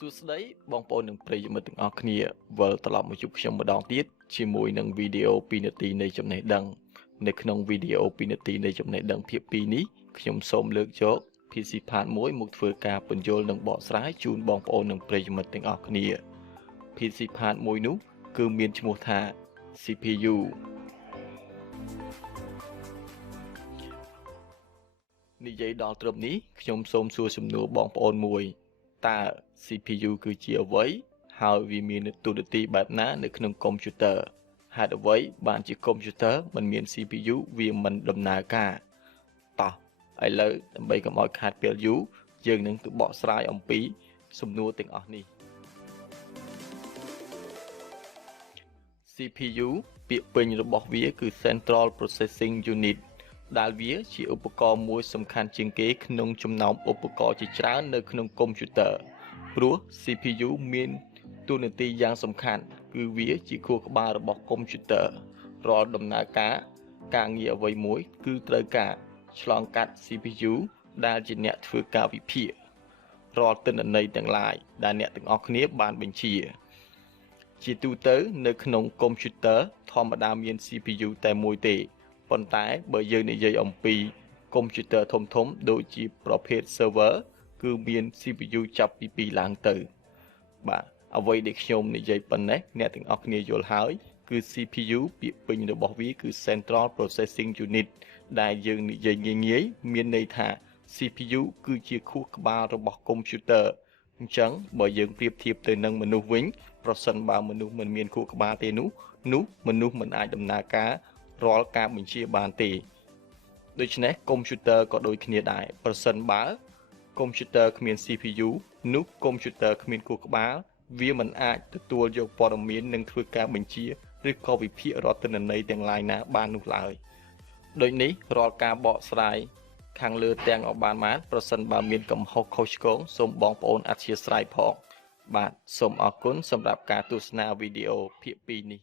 សួស្តីបងប្អូននិងប្រិយមិត្តទាំងអស់គ្នាវិលត្រឡប់មកជួបខ្ញុំម្ដងទៀតជាមួយនឹងវីដេអូ2នាទីនៃចំណេះដឹងនៅក្នុងវីដេអូ2នាទីនៃចំណេះដឹងភាគ2នេះខ្ញុំសូមលើកយក PC Part មួយមកធ្វើការពន្យល់និងបកស្រាយជូនបងប្អូននិងប្រិយមិត្តទាំងអស់គ្នា PC Part មួយនោះគឺមានឈ្មោះថា CPU និយាយដល់ត្រឹមនេះខ្ញុំសូមសួរសំណួរបងប្អូនមួយតើ CPU គឺជាអ្វីហើយវាមានតួនាទីបែបណានៅក្នុងកុំព្យូទ័រហេតុអ្វីបានជាកុំព្យូទ័រមិនមាន CPU វាមិនដំណើរការតោះឥឡូវដើម្បីកុំឲ្យខាតពេលយូរយើងនឹងទៅបកស្រាយអំពីសំណួរទាំងអស់នេះ CPU ពាក្យពេញរបស់វាគឺ Central Processing Unit ដែលវាជាឧបករណ៍មួយសំខាន់ជាងគេក្នុងចំណោមឧបករណ៍ជាច្រើននៅក្នុងកុំព្យូទ័រព្រោះ CPU មានតួនាទីយ៉ាងសំខាន់គឺវាជាខួរក្បាលរបស់កុំព្យូទ័ររាល់ដំណើរការងារអ្វីមួយគឺត្រូវការឆ្លងកាត់ CPU ដែលជាអ្នកធ្វើការវិភាគរាល់ទិន្នន័យទាំងឡាយដែលអ្នកទាំងអស់គ្នាបានបញ្ជាជាទូទៅនៅក្នុងកុំព្យូទ័រធម្មតាមាន CPU តែមួយទេប៉ុន្តែបើយើងនិយាយអំពីកុំព្យូទ័រធំៗដូចជាប្រភេទ server គឺមាន CPU ចាប់ពី2ឡើងទៅបាទអ្វីដែលខ្ញុំនិយាយប៉ុណ្ណេះអ្នកទាំងអស់គ្នាយល់ហើយគឺ CPU ពាក្យពេញរបស់វាគឺ Central Processing Unit ដែលយើងនិយាយងាយៗមានន័យថា CPU គឺជាខួរក្បាលរបស់កុំព្យូទ័រអញ្ចឹងបើយើងប្រៀបធៀបទៅនឹងមនុស្សវិញប្រសិនបើមនុស្សមិនមានខួរក្បាលទេនោះមនុស្សមិនអាចដំណើរការរាល់ការបញ្ជាបានទេដូច្នេះកុំព្យូទ័រក៏ដូចគ្នាដែរប្រសិនបើកុំព្យូទ័រគ្មាន CPU នោះកុំព្យូទ័រគ្មានខួរក្បាលវាមិនអាចទទួលយកព័ត៌មាននិងធ្វើការបញ្ជាឬក៏វិភាគរដ្ឋទិន្នន័យទាំងឡាយណាបាននោះឡើយដូចនេះរាល់ការបកស្រាយខាងលើទាំងអបានប្រសិនបើមានកំហុសខុសឆ្គងសូមបងប្អូនអធិស្ឋានផងបាទសូមអរគុណសម្រាប់ការទស្សនាវីដេអូភាគ2នេះ